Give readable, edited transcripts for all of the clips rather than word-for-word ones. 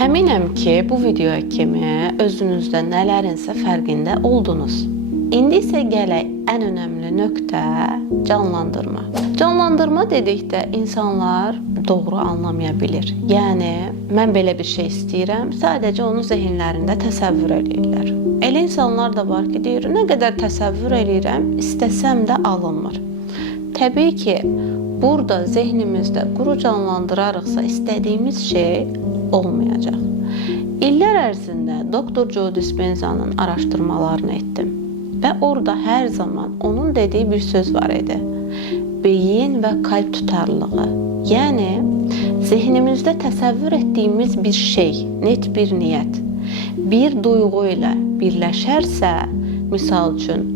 Əminəm ki, bu videoya kimi özünüzdə nələrinsə fərqində oldunuz. İndi isə gələk ən önəmli nöqtə canlandırma. Canlandırma dedikdə insanlar doğru anlamaya bilir. Yəni, mən belə bir şey istəyirəm, sadəcə onu zehinlərində təsəvvür edirlər. Elə insanlar da var ki, deyir, nə qədər təsəvvür edirəm, istəsəm də alınmır. Təbii ki, burada zehnimizdə quru canlandırarıqsa istədiyimiz şey olmayacaq. İllər ərzində Dr. Joe Dispenza'nın araşdırmalarını etdim və orada hər zaman onun dediyi bir söz var idi. Beyin və qalp tutarlılığı. Yəni, zehnimizdə təsəvvür etdiyimiz bir şey, net bir niyyət, bir duyğu ilə birləşərsə, misal üçün,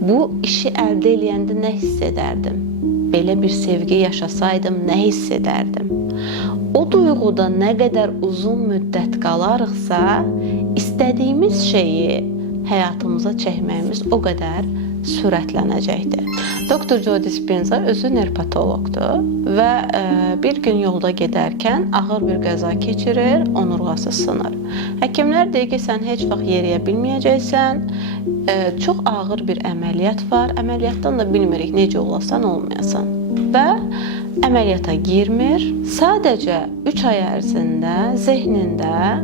bu işi əldə eləyəndə nə hiss edərdim? Belə bir sevgi yaşasaydım, nə hiss edərdim? O duyğuda nə qədər uzun müddət qalarıqsa, istədiyimiz şeyi həyatımıza çəkməyimiz o qədər sürətlənəcəkdir. Dr. Joe Dispenza özü nerpatoloqdur və bir gün yolda gedərkən ağır bir qəza keçirir, onurğası sınır. Həkimlər deyir ki, sən heç vaxt yeriyə bilməyəcəksən, çox ağır bir əməliyyat var, əməliyyatdan da bilmirik necə olasan, olmayasan. Və əməliyyata girmir, sadəcə 3 ay ərzində zehnində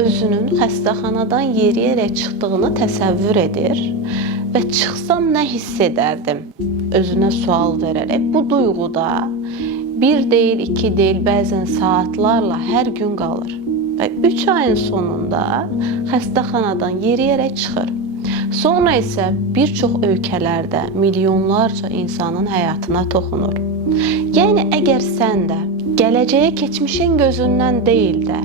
özünün xəstəxanadan yeriyərək çıxdığını təsəvvür edir və çıxsam nə hiss edərdim? Özünə sual verərək bu duyğuda 1 deyil, 2 deyil, bəzən saatlarla hər gün qalır və 3 ayın sonunda xəstəxanadan yeriyərək çıxır. Sonra isə bir çox ölkələrdə milyonlarca insanın həyatına toxunur. Yəni, əgər sən də gələcəyə keçmişin gözündən deyil də,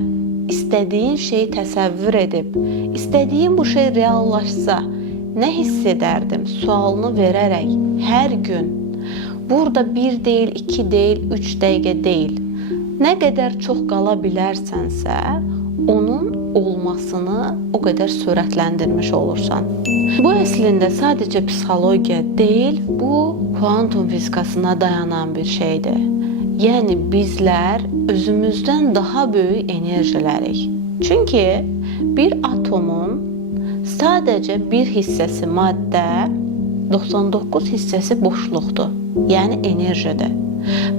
istədiyin şeyi təsəvvür edib, istədiyin bu şey reallaşsa, nə hiss edərdim sualını verərək hər gün, burada 1 deyil, 2 deyil, 3 dəqiqə deyil, nə qədər çox qala bilərsənsə, onun olmasını o qədər sürətləndirmiş olursan. Bu əslində sadəcə psixologiya deyil, bu kuantum fizikasına dayanan bir şeydir. Yəni, bizlər özümüzdən daha böyük enerjilərik. Çünki bir atomun sadəcə bir hissəsi maddə, 99 hissəsi boşluqdur, yəni enerjidir.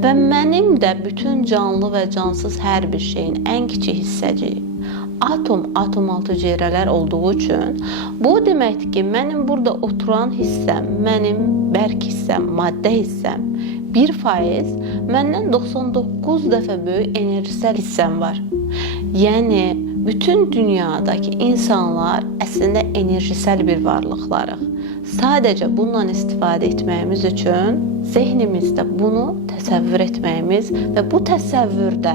Və mənim də bütün canlı və cansız hər bir şeyin ən kiçik hissəciyi atom altı cəhrələr olduğu üçün bu deməkdir ki, mənim burada oturan hissəm, mənim bərk hissəm, maddə hissəm 1%, məndən 99 dəfə böyük enerjisel hissəm var. Yəni, bütün dünyadakı insanlar əslində enerjisel bir varlıqlarıq. Sadəcə bundan istifadə etməyimiz üçün zehnimizdə bunu təsəvvür etməyimiz və bu təsəvvürdə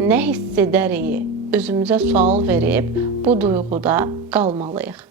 nə hiss edərik, özümüzə sual verib bu duyğuda qalmalıyıq.